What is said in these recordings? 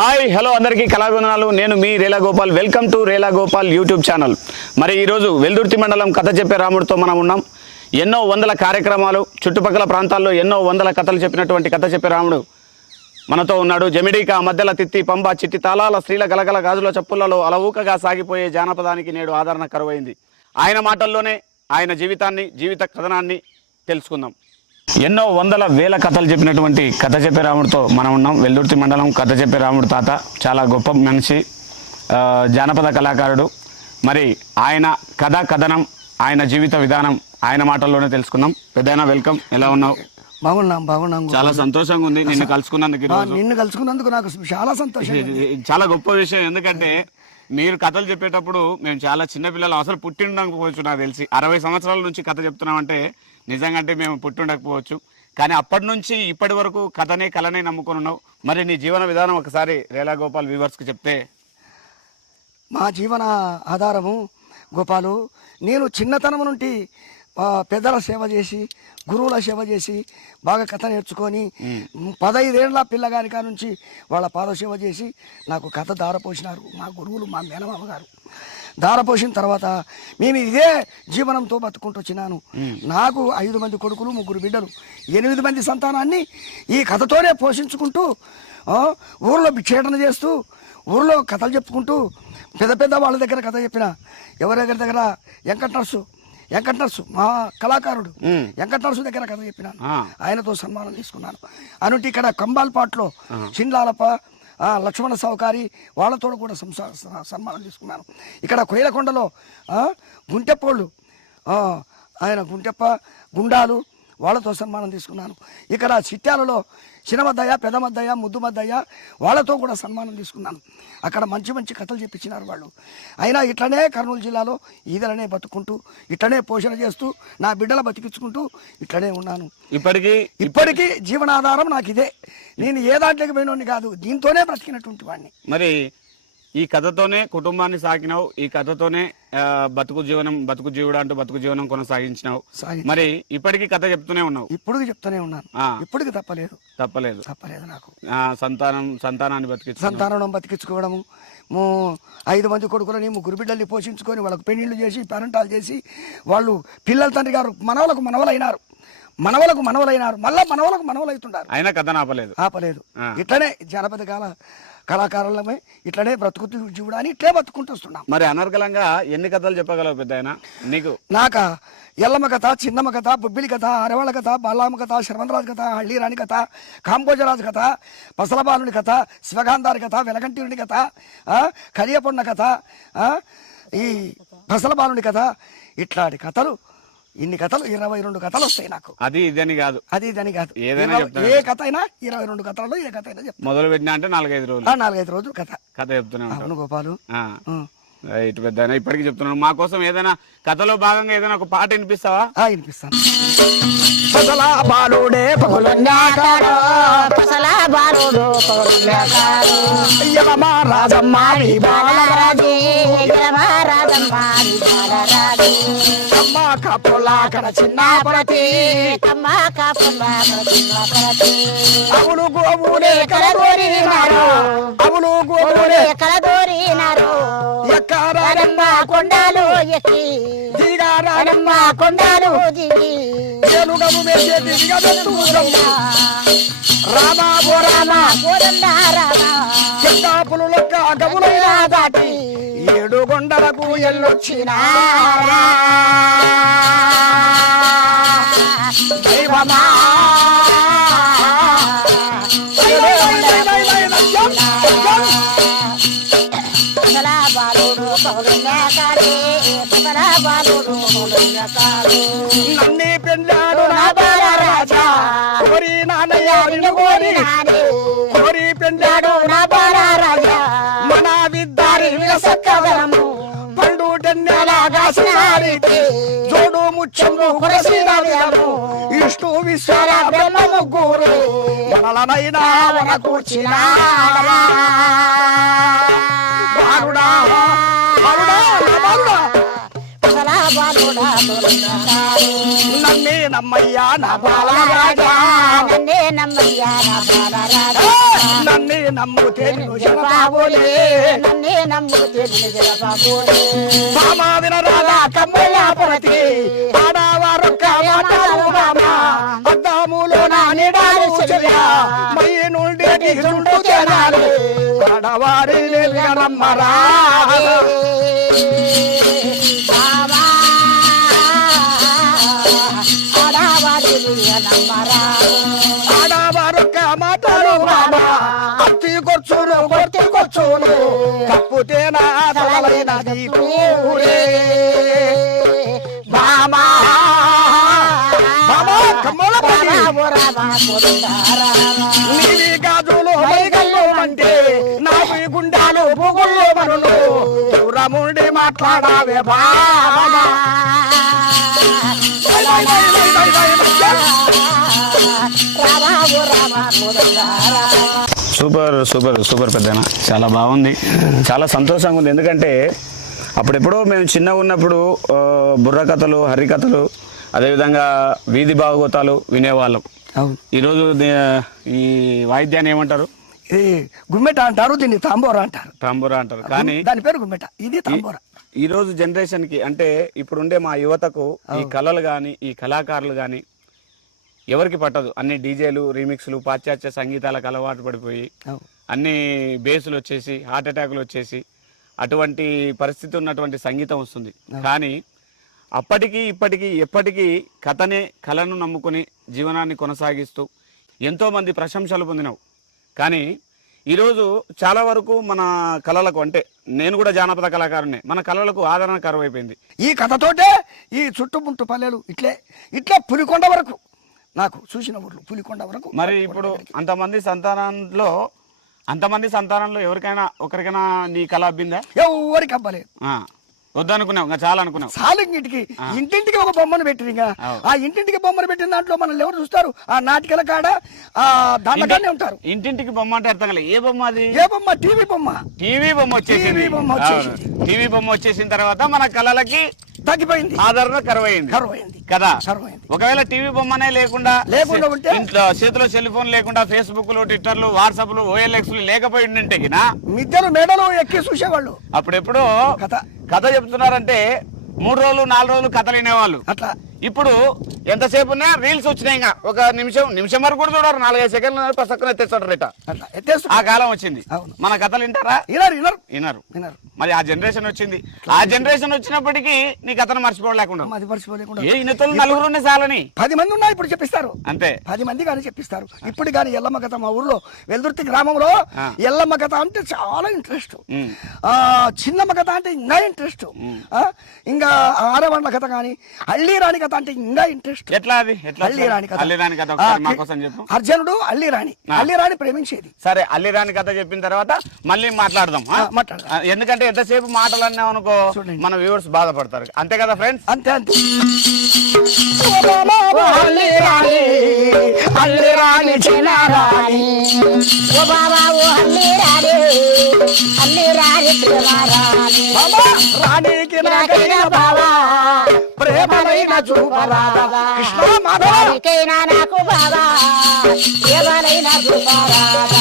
Hi hello అందరికీ కళాగుణాలు నేను మీ Rela Gopal. Welcome to Rela Gopal YouTube channel. మరి ఈరోజు వెల్దుర్తి మండలం కథ చెప్పే రాముడితో మనం ఉన్నాం. ఎన్నో వందల కార్యక్రమాలు చుట్టుపక్కల ప్రాంతాల్లో ఎన్నో వందల కథలు చెప్పినటువంటి కథ చెప్పే రాముడు మనతో ఉన్నాడు. జమిడిక మధ్యల తిత్తి పంబ చిట్టి తాళాల స్త్రీల గలగల గాజుల చప్పులలో అలవూకగా సాగిపోయే జానపదానికి నేడు ఆదరణ కరువైంది. ఆయన మాటల్లోనే ఆయన జీవితాన్ని జీవిత కథనాన్ని తెలుసుకుందాం. ఎన్నో వందల వేల కథలు చెప్పినటువంటి కథ చెప్పే రాముడితో మనం ఉన్నాం. వెల్దుర్తి మండలం కథ చెప్పే రాముడు తాత. చాలా గొప్ప మనిషి జానపద కళాకారుడు. మరి ఆయన కథ కథనం ఆయన జీవిత విధానం ఆయన మాటల్లోనే తెలుసుకుందాం. పెద్దయినా వెల్కమ్. ఎలా ఉన్నావు? బాగున్నాం బాగున్నాం. చాలా సంతోషంగా ఉంది నిన్ను కలుసుకున్నందుకు నిన్ను కలుసుకున్నందుకు నాకు చాలా సంతోషం చాలా గొప్ప విషయం. ఎందుకంటే మీరు కథలు చెప్పేటప్పుడు మేము చాలా చిన్న పిల్లలు. అసలు పుట్టి ఉండకపోవచ్చు నాకు తెలిసి అరవై సంవత్సరాల నుంచి కథ చెప్తున్నామంటే నిజంగా అంటే మేము పుట్టి ఉండకపోవచ్చు కానీ అప్పటి నుంచి ఇప్పటి వరకు కథనే కళనే నమ్ముకొని ఉన్నావు. మరి నీ జీవన విధానం ఒకసారి రేలా గోపాల్ వ్యూవర్స్కి చెప్తే? మా జీవన ఆధారము గోపాలు నేను చిన్నతనం నుండి పెద్దల సేవ చేసి గురువుల సేవ చేసి బాగా కథ నేర్చుకొని పదైదేళ్ళ పిల్లగాని నుంచి వాళ్ళ పాద సేవ చేసి నాకు కథ దారపోసినారు మా గురువులు మా మేనమామ గారు. దారపోసిన తర్వాత మేము ఇదే జీవనంతో బతుకుంటూ వచ్చినాను. నాకు ఐదు మంది కొడుకులు ముగ్గురు బిడ్డలు. ఎనిమిది మంది సంతానాన్ని ఈ కథతోనే పోషించుకుంటూ ఊర్లో భిక్షేటన చేస్తూ ఊర్లో కథలు చెప్పుకుంటూ పెద్ద పెద్ద వాళ్ళ దగ్గర కథ చెప్పిన ఎవరి దగ్గర దగ్గర వెంకట నర్సు వెంకట నర్సు మా కళాకారుడు. వెంకట నర్సు దగ్గర కథ చెప్పినాను. ఆయనతో సన్మానం తీసుకున్నాను. అనుంటి ఇక్కడ కంబాల్పాట్లో చిండ్లాలప్ప ఆ, లక్ష్మణ సౌకారి వాళ్ళతో కూడా సన్మానం తీసుకున్నాను ఇక్కడ కొయ్యలకొండలో గుంటెప్పోళ్ళు ఆయన గుంటెప్ప గుండాలు వాళ్ళతో సన్మానం తీసుకున్నాను. ఇక్కడ చిట్యాలలో చిన్నమద్దయ్య పెదమద్దయ్య ముద్దుమద్దయ్య వాళ్ళతో కూడా సన్మానం తీసుకున్నాను. అక్కడ మంచి మంచి కథలు చెప్పించినారు వాళ్ళు. అయినా ఇట్లనే కర్నూలు జిల్లాలో ఈదలనే బతుకుంటూ ఇట్లనే పోషణ చేస్తూ నా బిడ్డల బతికించుకుంటూ ఇట్లనే ఉన్నాను. ఇప్పటికీ ఇప్పటికీ జీవనాధారం నాకు ఇదే. నేను ఏ దాంట్లోకి పోయినోడిని కాదు దీంతోనే బ్రతికినటువంటి వాడిని మరి ఈ కథతోనే కుటుంబాన్ని సాకినావు ఈ కథతోనే బతుకు జీవనం బతుకు జీవుడు అంటూ బతుకు జీవనం కొనసాగించినావు. సాగి మరి ఇప్పటికీ కథ చెప్తూనే ఉన్నావు? ఇప్పుడు చెప్తూనే ఉన్నాను. ఇప్పటికి తప్పలేదు. తప్పలేదు. తప్పలేదు నాకు. సంతానం సంతానాన్ని బతికించు సంతానం బతికించుకోవడము మూ ఐదు మంది కొడుకులని ముగ్గురు బిడ్డల్ని పోషించుకొని వాళ్ళకు పెళ్ళిళ్ళు చేసి పేరెంటాలు చేసి వాళ్ళు పిల్లల తండ్రి గారు మనవలకు మనవలైనారు. మనవలకు మనవలైనారు. మళ్ళా మనవలకు మనవలైతుండారు అయినా కథ ఆపలేదు. ఆ. ఇట్లనే జానపద కాల కళాకారులమే ఇట్లనే బ్రతుకుతూ జీవుడాని ఇట్లే బతుకుంటూ వస్తున్నాం. మరి అనర్గళంగా ఎన్ని కథలు చెప్పగలవు పెద్ద నీకు? నాక ఎల్లమ్మ కథ చిన్నమ్మ కథ బొబ్బిలి కథ అరవాళ్ళ కథ బాలామ్మ కథ శర్మంతరాజు కథ హళ్ళీరాణి కథ కాంబోజరాజు కథ పసలబాలుని కథ శివగాంధారి కథ వెలగంటిరుని కథ కలియపొన్న కథ ఈ పసలబాలుని కథ ఇట్లాంటి కథలు ఇన్ని కథలు ఇరవై రెండు కథలు వస్తాయి నాకు. అది ఇదని కాదు. అది ఇదని కాదు. ఏదైనా. ఏ కథ అయినా ఇరవై రెండు కథలలో ఏ కథ అయినా చెప్తాను. మొదలు పెట్టినా అంటే నాలుగైదు రోజులు. ఆ, నాలుగైదు రోజులు కథ. కథ చెప్తూనే ఉంటావు. అవును గోపాలు. ఇటు పెద్ద ఇప్పటికీ చెప్తున్నాను. మా కోసం ఏదైనా కథలో భాగంగా ఏదైనా ఒక పాట వినిపిస్తావా? ఆ, వినిపిస్తాను. పసల బాలుడే పసల రాజమ్మ నీ బాలరాజే గరమహారాజమ్మారి బాలరాజే బాలమ్మ కప్పులాకడ చిన్న ప్రతి కమ్మ కాపుల్ల చిన్న ప్రతి అవులు గోవులే కలదోరినారు అవులు గోవులే కలదోరినారు ఎక్కడమ్మ రడమ్మ కొండాలు ఎక్కి. దిగారా రడమ్మ కొండాలు దిగి. ఏనుగము రామా రామ. కోదండ రామ లెక్క గములైనా దాటి ఏడు కొండలకు ఎల్లొచ్చిన. దైవమా. నన్నే పెళ్ళాడు నా నా విశ్వర బ్రహ్మ ముగ్గురు మనలనైనా వన కూర్చిన నన్నే నమ్మయ్యా నా బాలరాజా. నన్నే నమ్మయ్యా నా బాలరాజా. నన్నే నిన్ను బాబోలే జనబాబోలే. నన్నే నమ్ముతే నిజల బాబోలే. సామావిన రాధా కమ్మలాపురతి ఆడవారొక్క కొచ్చును కొట్టి కొచ్చును తప్పుతే నా తలైనది పూరే బామా బామా కమ్మలపల్లి మాట్లాడావే సూపర్ సూపర్ సూపర్ పెద్దనా చాలా బాగుంది. చాలా సంతోషంగా ఉంది. ఎందుకంటే అప్పుడెప్పుడో మేము చిన్నగా ఉన్నప్పుడు ఆ, బుర్ర కథలు హరికథలు అదేవిధంగా వీధి భాగవతాలు వినేవాళ్ళం. ఈరోజు ఈ వాయిద్యాన్ని ఏమంటారు? ఇది గుమ్మెట అంటారు దీన్ని తాంబోరా అంటారు. తాంబూరా అంటారు. కానీ దాని పేరు గుమ్మెట. ఇది తాంబోరా. ఈ రోజు జనరేషన్కి అంటే ఇప్పుడుండే మా యువతకు ఈ కళలు కానీ ఈ కళాకారులు కానీ ఎవరికి పట్టదు. అన్ని డీజేలు రీమిక్స్లు పాశ్చాత్య సంగీతాలకు అలవాటు పడిపోయి అన్ని బేసులు వచ్చేసి హార్ట్ అటాకులు వచ్చేసి అటువంటి పరిస్థితి ఉన్నటువంటి సంగీతం వస్తుంది. కానీ అప్పటికి ఇప్పటికీ ఎప్పటికీ కథనే కళను నమ్ముకొని జీవనాన్ని కొనసాగిస్తూ ఎంతోమంది ప్రశంసలు పొందినావు. కానీ ఈరోజు చాలా వరకు మన కళలకు అంటే నేను కూడా జానపద కళాకారునే మన కళలకు ఆదరణ కరువు అయిపోయింది ఈ కథతోటే ఈ చుట్టుముట్టు పల్లెలు ఇట్లే ఇట్లా పులికొండ వరకు నాకు చూసిన ఊర్లు పులికొండ వరకు మరి ఇప్పుడు అంతమంది సంతానంలో అంతమంది సంతానంలో ఎవరికైనా ఒకరికైనా నీ కళ అబ్బిందా? ఎవరికి అవ్వలేదు ఆ, వద్దనుకున్నావు ఇంకా చాలా అనుకున్నావు సాలింగిటికి ఇంటింటికి ఒక బొమ్మను పెట్టిరు ఇంకా. ఆ ఇంటింటికి బొమ్మను పెట్టిన దాంట్లో మనల్ని ఎవరు చూస్తారు? ఆ నాటికల కాడ ఆ దాంట్లోనే ఉంటారు. ఇంటింటికి బొమ్మ అంటే అర్థం కాలేదు. ఏ బొమ్మ అది? ఏ బొమ్మ? టీవీ బొమ్మ. టీవీ బొమ్మ వచ్చేసింది. టీవీ బొమ్మ వచ్చేసింది. టీవీ బొమ్మ వచ్చేసిన తర్వాత మన కళలకి తగ్గిపోయింది. ఆదరణ కరువైంది. కరువైంది. కదా? కరువైంది. ఒకవేళ టీవీ బొమ్మనే లేకుండా లేకుండా ఉంటే? ఇంట్లో చేతిలో సెల్ ఫోన్ లేకుండా ఫేస్బుక్లు ట్విట్టర్లు వాట్సాప్లు ఓఎల్ఎక్స్లు లేకపోయి ఉండింటే గిన మిద్దెలు మేడలు ఎక్కి చూసేవాళ్ళు. అప్పుడెప్పుడు కథ. కథ చెప్తున్నారంటే మూడు రోజులు నాలుగు రోజులు కథలు వినేవాళ్ళు అట్లా. ఇప్పుడు ఎంతసేపు ఉన్నా రీల్స్ వచ్చినాయి ఇంకా. ఒక నిమిషం నిమిషం వరకు కూడా చూడరు. నాలుగైదు సెకండ్లు పసక్కన ఎత్తేస్తాడు రేట ఆ కాలం వచ్చింది. అవును. మన కథలు వింటారా? వినరు వినరు. వినరు. వినరు. మరి ఆ జనరేషన్ వచ్చింది. ఆ జనరేషన్ వచ్చినప్పటికీ నీ కథను మర్చిపోలేకుండా మర్చిపోలేకుండా నలుగురు చాలని పది మంది ఉన్నా ఇప్పుడు చెప్పిస్తారు. అంతే. పది మంది కానీ చెప్పిస్తారు. ఇప్పుడు కానీ ఎల్లమ్మ కథ మా ఊర్లో వెల్దుర్తి గ్రామంలో. ఎల్లమ్మ కథ అంటే చాలా ఇంట్రెస్ట్ చిన్నమ్మ కథ అంటే ఇంకా ఇంట్రెస్ట్ ఇంకా ఆరవండ్ల కథ కానీ అల్లి రాణి కథ అంటే ఇంకా ఇంట్రెస్ట్ ఎట్లా అది? ఎట్లా అల్లి రాణి కథ. అల్లి రాని కథ ఆ, ఒకసారి మా కోసం చెప్పు. అర్జునుడు అల్లి రాణి. అల్లి రాణి ప్రేమించేది. సరే అల్లి రాని కథ చెప్పిన తర్వాత మళ్ళీ మాట్లాడదాం మాట్లాడదాం. ఎందుకంటే ఎంతసేపు మాటలు అన్నాం అనుకో. మన వ్యూవర్స్ బాధపడతారు. అంతే కదా ఫ్రెండ్స్ అంతే అంతే. అల్లి రాణి అల్లి రాణి చిన్న రాణి. ఓ బాబా ఓ అల్లి రాని అల్లి రాని ప్రేమ రాని బాబా రాణికి నాకైన బావా ప్రేమనైన చూపరాదా కృష్ణ మాధవ! ఎవరికైనా నాకు బాబా ఏమనైనా చూపారాదా?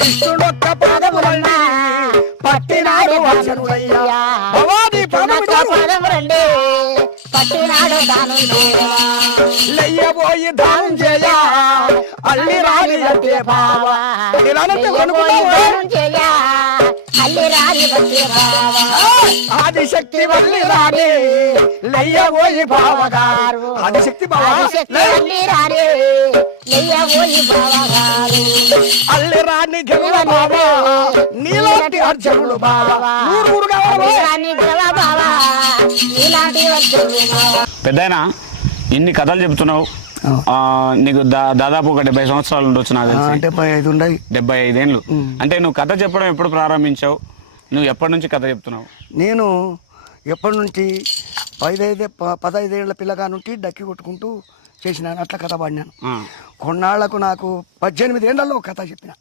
కృష్ణుడొక్క పాదములన్నా పట్టినాడు వచనుడయ్యా భవాని పాదము చాలు పదం రండి పట్టినాడు దాను లెయ్యబోయి దానం చేయ అల్లి రాణి అంటే బావా. కనుక్కున్నావా? అల్లి రాని ఆదిశక్తి వల్లి రాణి లెయ్యబోయి బావగారు. ఆదిశక్తి బావా? ఆదిశక్తి అల్లి రాని నెయ్యబోయి బావగారు. అల్లి రాణి గెలవ బావా నీలాంటి అర్జునుడు బావా. ఊరు ఊరు కావాలి అల్లి రాని గెలవ బావా. నీలాంటి బావా. పెద్దయినా ఇన్ని కథలు చెప్తున్నావు ఆ, నీకు దా- దాదాపు ఒక డెబ్బై సంవత్సరాలు ఉండొచ్చు నాకు డెబ్బై ఐదు ఉన్నాయి. డెబ్బై ఐదేళ్ళు. అంటే నువ్వు కథ చెప్పడం ఎప్పుడు ప్రారంభించావు? నువ్వు ఎప్పటి నుంచి కథ చెప్తున్నావు? నేను ఎప్పటి నుంచి పదైదే ప- పదైదేళ్ళ పిల్లగా నుండి డక్కి కొట్టుకుంటూ చేసినాను అట్లా కథ పాడినాను. కొన్నాళ్ళకు నాకు పద్దెనిమిది ఏళ్ళలో కథ చెప్పిన.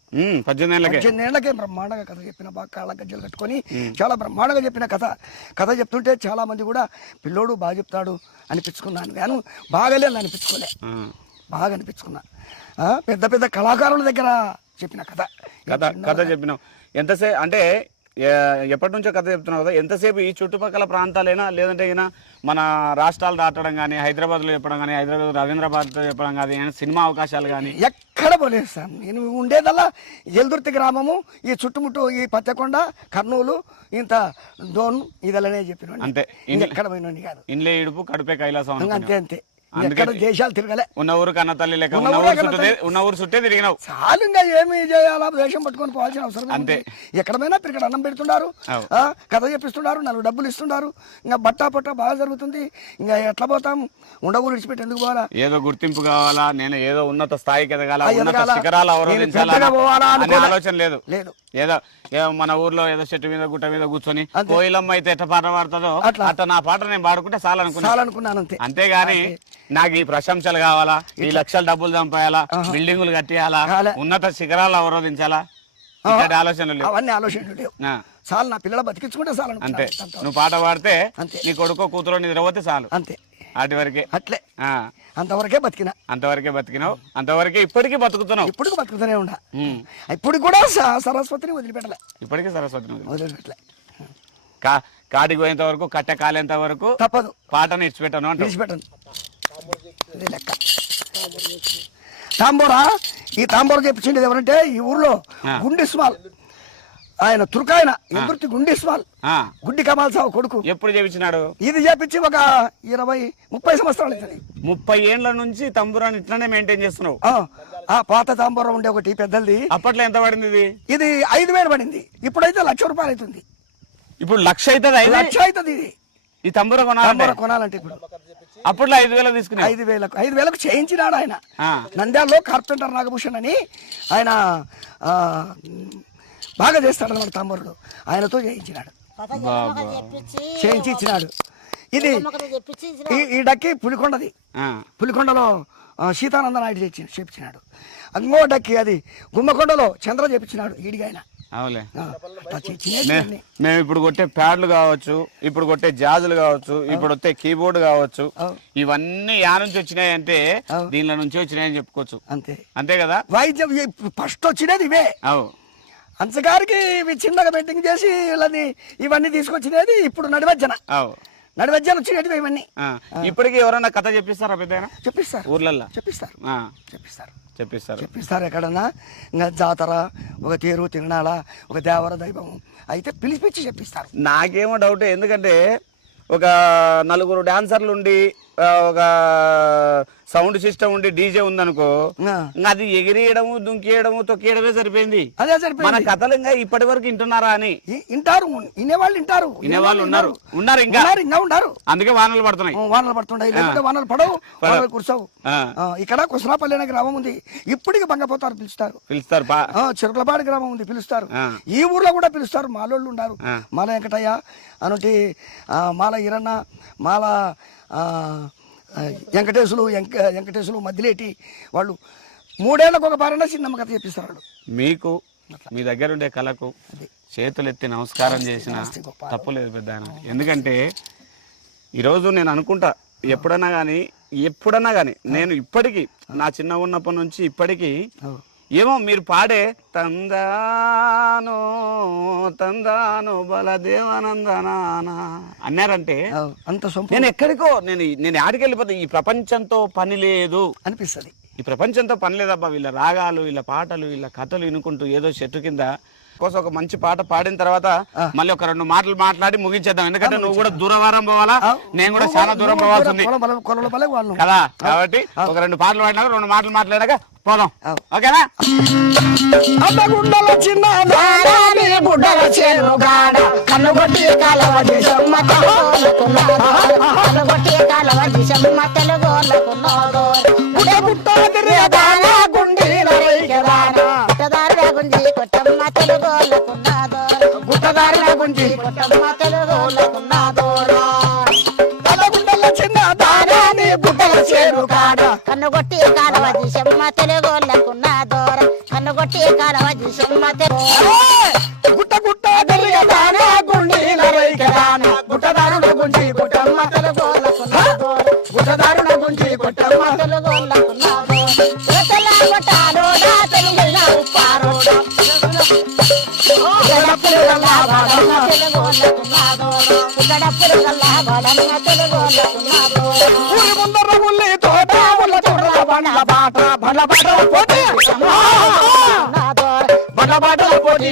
పద్దెనిమిది ఏళ్ళకే పద్దెనిమిది ఏళ్ళకే బ్రహ్మాండంగా కథ చెప్పిన బాగా కాళ్ళ గజ్జలు కట్టుకొని చాలా బ్రహ్మాండంగా చెప్పిన కథ. కథ చెప్తుంటే చాలా మంది కూడా పిల్లోడు బాగా చెప్తాడు అనిపించుకున్నాను. కానీ బాగాలేదు అనిపించుకోలే. బాగా అనిపించుకున్నా. పెద్ద పెద్ద కళాకారుల దగ్గర చెప్పిన కథ. కథ కథ చెప్పినావు. ఎంతసేపు అంటే ఎప్పటి నుంచో కథ చెప్తున్నావు కదా ఎంతసేపు ఈ చుట్టుపక్కల ప్రాంతాలైనా లేదంటే అయినా మన రాష్ట్రాలు దాటడం కానీ హైదరాబాద్లో చెప్పడం కానీ హైదరాబాద్ రవీంద్రాబాద్లో చెప్పడం కానీ సినిమా అవకాశాలు కానీ ఎక్కడ పోలేదు సార్. నేను ఉండేదల్లా ఎల్దుర్తి గ్రామము ఈ చుట్టుముట్టు ఈ పచ్చకొండ కర్నూలు ఇంత డోన్ ఇదల్లనే చెప్పిన అంతే. ఎక్కడ పోయినండి కాదు. ఇండ్లే ఇడుపు కడుపే కైలాసం అంతే. అంతే. ఎక్కడ దేశాలు తిరగలే. ఉన్న ఊరు కన్న తల్లి లెక్క ఉన్న ఊరే ఊరు చుట్టే ఉన్న ఊరు చుట్టే తిరిగినావు. చాలు ఇంకా ఏమి చేయాలా? దేశం పట్టుకొని పోవాల్సిన అవసరం అంతే. ఏముంది? ఎక్కడ పోయినా ఇక్కడ అన్నం పెడుతున్నారు కథ చెప్పిస్తున్నారు నాలుగు డబ్బులు ఇస్తున్నారు. ఇంకా బట్టా పట్ట బాగా జరుగుతుంది. ఇంకా ఎట్లా పోతాం? ఉండవు విడిచిపెట్టి ఎందుకు పోవాలా? ఏదో గుర్తింపు కావాలా? నేను ఏదో ఉన్నత స్థాయికి ఎదగాల? ఉన్నత. శిఖరాలు అవరోధించాలా? అనే. ఆలోచన లేదు. లేదు. ఏదో ఏదో మన ఊర్లో ఏదో చెట్టు మీద గుట్ట మీద కూర్చొని. కోయిలమ్మ అయితే ఎట్ట పాట పాడుతుందో అట్లా. నా పాట నేను పాడుకుంటే చాలనుకున్నా. చాలనుకున్నాను అంతే. అంతేగాని నాకు ఈ ప్రశంసలు కావాలా? ఈ లక్షల డబ్బులు చంపేయాలా? బిల్డింగులు కట్టేయాలా. ఉన్నత శిఖరాలు అవరోధించాలా? ఇట్లాంటి ఆలోచనలు లేవు. అవన్నీ ఆలోచనలు లేవు. చాలు నా పిల్లలు బతికించుకుంటే చాలు అంతే. నువ్వు పాట పాడితే. నీ కొడుకో కూతురో నిద్రపోతే చాలు. అంతే. వాటి వరకే. అట్లే. అంతవరకే బతికిన. అంతవరకే బతికినావు. అంతవరకే ఇప్పటికీ బతుకుతున్నావు. ఇప్పుడు బతుకుతూనే ఉండా. ఇప్పుడు కూడా సరస్వతిని వదిలిపెట్టలే. ఇప్పటికీ సరస్వతి నువ్వు. వదిలిపెట్టలే. కా కాటికి పోయేంత వరకు కట్టె కాలేంత వరకు తప్పదు. పాటను ఇచ్చిపెట్టాను అంటావు. విడిచిపెట్టను ఇది లెక్క తాంబూరా? ఈ తాంబూర చెప్పించింది ఎవరంటే ఈ ఊర్లో. గుండి స్మాల్ ఆయన తుర్కాయన ఎదుర్తి గుండి స్మాల్ ఆ, గుడ్డి కమాల్ సావు కొడుకు. ఎప్పుడు చేపించినాడు ఇది చేపించి ఒక ఇరవై ముప్పై సంవత్సరాలు అవుతుంది. ముప్పై ఏండ్ల నుంచి తంబురాన్ని ఇట్లానే మెయింటైన్ చేస్తున్నావు. ఆ, ఆ పాత తాంబూరం ఉండే ఒకటి పెద్దది. అప్పట్లో ఎంత పడింది ఇది? ఇది ఐదు వేలు పడింది. ఇప్పుడైతే లక్ష రూపాయలు అవుతుంది. ఇప్పుడు లక్ష అవుతుంది ఐదు? లక్ష అవుతుంది ఇది. ఈ తంబుర కొనాలంటే? తాంబూర కొనాలంటే ఇప్పుడు. అప్పట్లో ఐదు వేలకు తీసుకున్నావు ఐదు వేలకు. ఐదు వేలకు చేయించినాడు ఆయన. నంద్యాలలో కార్పెంటర్ నాగభూషణ్ అని ఆయన ఆ, బాగా చేస్తాడు అన్నమాట తమ్ముడు ఆయనతో చేయించినాడు. చేయించి ఇచ్చినాడు ఇది ఈ ఈ డక్కి పులికొండది. ఆ, పులికొండలో సీతానంద నాయుడు చేపించినాడు. ఇంకో డక్కి అది గుమ్మకొండలో చంద్ర చేపించినాడు ఈడిగా ఆయన. అవులే. మేము ఇప్పుడు కొట్టే ప్యాడ్లు కావచ్చు ఇప్పుడు కొట్టే జాజులు కావచ్చు ఇప్పుడు వచ్చే కీబోర్డ్ కావచ్చు. ఇవన్నీ యా నుంచి వచ్చినాయి అంటే. దీనిలో నుంచి వచ్చినాయని చెప్పుకోవచ్చు. అంతే. అంతే కదా? వాయిద్యం ఫస్ట్ వచ్చినది ఇవే. అవు. అంచగారికి ఇవి చిన్నగా బెట్టింగ్ చేసి వీళ్ళని ఇవన్నీ తీసుకొచ్చినది ఇప్పుడు నడివజ్జన. అవు. నడివజ్జన వచ్చినవి ఇవన్నీ. ఆ, ఇప్పటికీ ఎవరైనా కథ చెప్పిస్తారా పెద్ద చెప్పిస్తారు. ఊర్లల్లో? చెప్పిస్తారు. ఆ, చెప్పిస్తారు. చెప్పిస్తారు. చెప్పిస్తారు ఎక్కడన్నా? ఇంకా జాతర ఒక తేరు తిరణాల ఒక దేవర దైవం. అయితే పిలిపించి చెప్పిస్తారు. నాకేమో డౌట్. ఎందుకంటే ఒక నలుగురు డాన్సర్లు ఉండి ఒక సౌండ్ సిస్టమ్ ఉండి డీజే ఉందనుకో అది ఎగిరియడము దుంకేయడము తొక్కేయడమే సరిపోయింది. అదే మన సరిపోయింది కథలు ఇంకా ఇప్పటి వరకు వింటున్నారా అని. వింటారు వినేవాళ్ళు వింటారు. వినేవాళ్ళు ఉన్నారు. ఉన్నారు ఇంకా. ఇంకా ఉన్నారు. అందుకే వానలు పడుతున్నాయి. వానలు పడుతుంటాయి. లేకపోతే వానలు పడవు వానలు కురసవు. ఇక్కడ కుసరాపల్లి అనే గ్రామం ఉంది. ఇప్పటికి బంగపోతారు పిలుస్తారు. పిలుస్తారు చెరుకులపాడు గ్రామం ఉంది పిలుస్తారు. ఈ ఊర్లో కూడా పిలుస్తారు మాలోళ్ళు ఉన్నారు. మాల వెంకటయ్య అనుటి ఆ, మాల ఈరన్న మాల వెంకటేశులు వెంక వెంకటేశులు మధ్యలేటి వాళ్ళు మూడేళ్ళకు ఒక పారణ చిన్నమ్మ కథ చెప్పిస్తారు మీకు మీ దగ్గర ఉండే కళకు చేతులు ఎత్తి నమస్కారం చేసిన గొప్ప. తప్పు లేదు పెద్ద. ఎందుకంటే ఈరోజు నేను అనుకుంటా ఎప్పుడన్నా కానీ ఎప్పుడన్నా కానీ నేను ఇప్పటికీ నా చిన్న ఉన్నప్పటి నుంచి ఇప్పటికీ ఏమో మీరు పాడే తందాను తందాను బలదేవనందనానా అన్నారంటే అంత నేను ఎక్కడికో నేను నేను ఆడికి వెళ్ళిపోతే ఈ ప్రపంచంతో పని లేదు. అనిపిస్తుంది. ఈ ప్రపంచంతో పని లేదబ్బా వీళ్ళ రాగాలు వీళ్ళ పాటలు వీళ్ళ కథలు వినుకుంటూ ఏదో చెట్టు కింద కోసం ఒక మంచి పాట పాడిన తర్వాత మళ్ళీ ఒక రెండు మాటలు మాట్లాడి ముగించేద్దాం. ఎందుకంటే నువ్వు కూడా దూరవారం పోవాలా? నేను కూడా చాలా దూరం పోవాల్సి ఉంది. కొలల బలే వాళ్ళు. కదా? కాబట్టి ఒక రెండు పాటలు పాడినాక రెండు మాటలు మాట్లాడాక పోదాం. ఓకేనా? చిన్న కాలవ దిశమ్మ కాలవ దిశమ్మ గుట్ట కొట్టమ్మ తెలుగోలకున్నాడు గుట్టదారుల కొట్టమ్మ తెలుగోలకున్నాడు అడ్డగుండల చిన్న దారాని బుట్టల చెరుగాడ కన్నుగొట్టి కాలవ దిశమ్మ తెలుగోలకున్నాడు కన్నుగొట్టి కాలవ దిశమ్మ తెలుగు ఊరి ముందర ఉల్లి తోట ఉల్ల బండ్ల బాట బండ్ల బాటల పోటీ బండ్ల బాటల పోటీ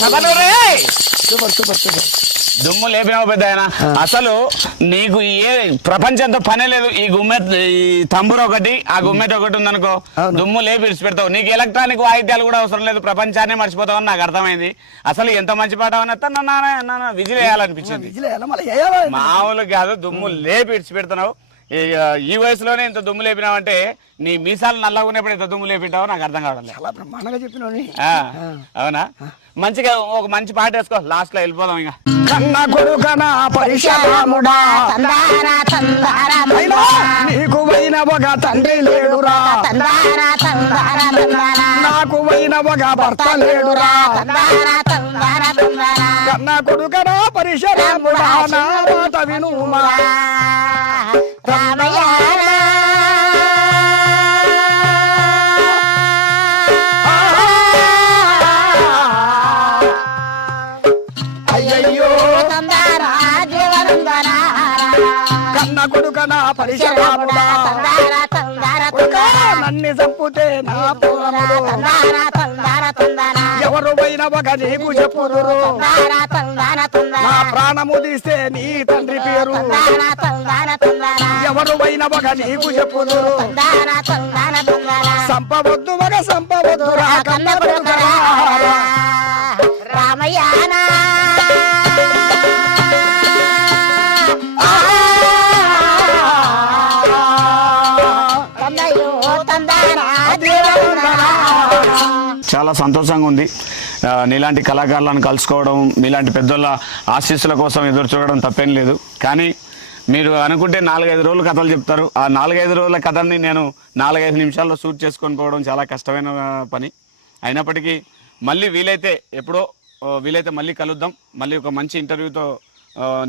సూపర్ సూపర్ సూపర్. దుమ్ము లేపినావు పెద్ద ఆయన అసలు నీకు ఏ ప్రపంచంతో పనే లేదు. ఈ గుమ్మె ఈ తంబుర ఒకటి ఆ గుమ్మెట్ ఒకటి ఉందనుకో. దుమ్ము లేపి పెడతావు నీకు ఎలక్ట్రానిక్ వాయిద్యాలు కూడా అవసరం లేదు. ప్రపంచాన్ని మర్చిపోతావని నాకు అర్థమైంది. అసలు ఎంత మంచి పాట అన్న విజిల్ వేయాలనిపించింది. విజిలేయాలా మళ్ళీ వేయాలా? మామూలు కాదు. దుమ్ము లేపి విడిచి పెడుతున్నావు ఈ- ఈ వయసులోనే ఇంత దుమ్ము లేపినావంటే నీ మీసాలు నల్లగా ఉన్నప్పుడు ఇంత దుమ్ము లేపింటావో నాకు అర్థం కావడం లేదు. చాలా బ్రహ్మాండంగా చెప్పినోని ఆ, అవునా? మంచిగా ఒక మంచి పాట వేసుకో లాస్ట్లో వెళ్ళిపోదాం ఇంకా. కన్న కొడుకన పరిశరాముడా తందారా తందారా అయినా నీకు వైన ఒక తండ్రి లేడురా. తందారా తందారా తందారా నాకు వైన ఒక భర్త లేడురా తందారా తందారా తందారా కన్న కొడుకన పరిశరాముడా నా మాట వినుమా. రామయ్య. నన్ను చంపుతే నా పూరముడు ఎవరు పోయిన ఒక నీకు చెప్పుదురు? నా ప్రాణము తీస్తే నీ తండ్రి పేరు. ఎవరు పోయిన ఒక నీకు చెప్పుదురు? సంపవద్దు ఒక సంపవద్దురా కన్న కొడుకరా. చాలా సంతోషంగా ఉంది. నీలాంటి కళాకారులను కలుసుకోవడం మీలాంటి పెద్దోళ్ళ ఆశీస్సుల కోసం ఎదురు చూడడం తప్పేం లేదు. కానీ మీరు అనుకుంటే నాలుగైదు రోజులు కథలు చెప్తారు. ఆ నాలుగైదు రోజుల కథల్ని నేను నాలుగైదు నిమిషాల్లో షూట్ చేసుకొని పోవడం చాలా కష్టమైన పని. అయినప్పటికీ మళ్ళీ వీలైతే ఎప్పుడో వీలైతే మళ్ళీ కలుద్దాం. మళ్ళీ ఒక మంచి ఇంటర్వ్యూతో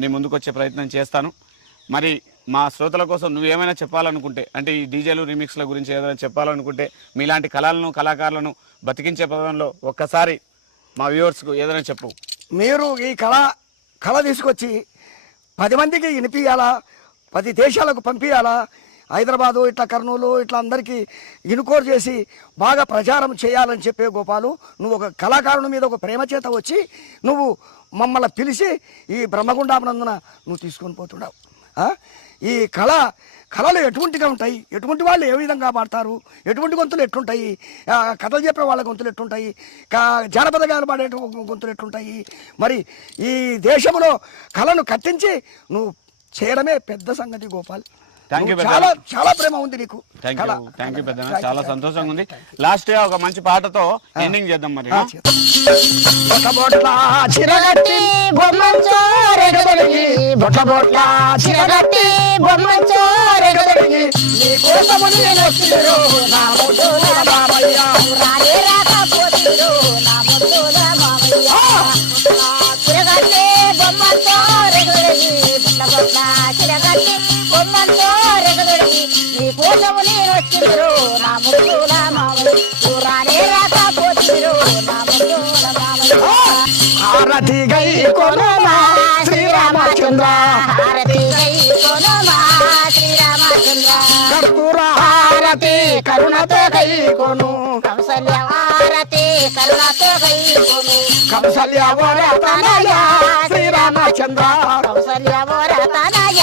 నీ ముందుకు వచ్చే ప్రయత్నం చేస్తాను. మరి మా శ్రోతల కోసం నువ్వేమైనా చెప్పాలనుకుంటే అంటే ఈ డీజేలు రీమిక్స్ల గురించి ఏదైనా చెప్పాలనుకుంటే మీలాంటి కళలను కళాకారులను బతికించే పదంలో ఒక్కసారి మా వ్యూవర్స్కు ఏదైనా చెప్పు. మీరు ఈ కళ కళ తీసుకొచ్చి పది మందికి వినిపించాలా పది దేశాలకు పంపించాలా హైదరాబాదు ఇట్లా కర్నూలు ఇట్లా అందరికీ ఇనుకోరు చేసి బాగా ప్రచారం చేయాలని చెప్పే గోపాలు నువ్వు ఒక కళాకారుని మీద ఒక ప్రేమ చేత వచ్చి నువ్వు మమ్మల్ని పిలిచి ఈ బ్రహ్మగుండాపనందున నువ్వు తీసుకొని పోతున్నావు. ఈ కళ కళలు ఎటువంటిగా ఉంటాయి? ఎటువంటి వాళ్ళు ఏ విధంగా పాడతారు? ఎటువంటి గొంతులు ఎట్లుంటాయి? కథలు చెప్పే వాళ్ళ గొంతులు ఎట్లుంటాయి? కా- జానపద గారు పాడే గొంతులు ఎట్లుంటాయి? మరి ఈ దేశంలో కళను కట్టించి నువ్వు చేయడమే పెద్ద సంగతి గోపాల్. నువ్వు పెద్దలు. చాలా చాలా ప్రేమ ఉంది నీకు. థ్యాంక్. యూ థ్యాంక్ యూ పెద్ద చాలా. సంతోషంగా ఉంది. లాస్ట్ ఒక మంచి పాటతో ఎండింగ్ చేద్దాం మరి చిరగట్టి బొమ్మంచో హారతి గై కొనుమా శ్రీరామచంద్ర. హారతి గై కొనుమా శ్రీరామచంద్ర. కర్పూర హారతి కరుణతో గై కొను. కౌసల్య హారతి కరుణతో గై కొను. కౌసల్య వరతనయ శ్రీరామచంద్ర. కౌసల్య వరతనయ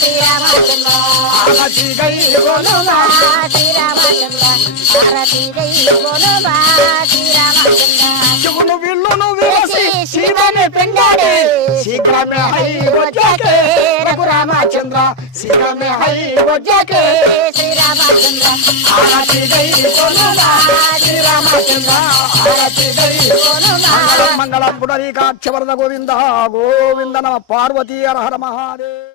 శ్రీరామచంద్ర. హారతి గై కొనుమా శ్రీరామచంద్ర. హారతి గై కొనుమా శ్రీరామచంద్ర. శివును విల్లును వేసి శివని పిండాడే శీఘ్రమే హై వచ్చాకే రఘురామచంద్ర. శీఘ్రమే హై వచ్చాకే శ్రీరామచంద్ర. కొనుమా శ్రీరామచంద్ర కొనుమా మంగళం పుడరీకాక్ష వరద గోవింద గోవింద నమ పార్వతీ హర హర మహాదేవ్.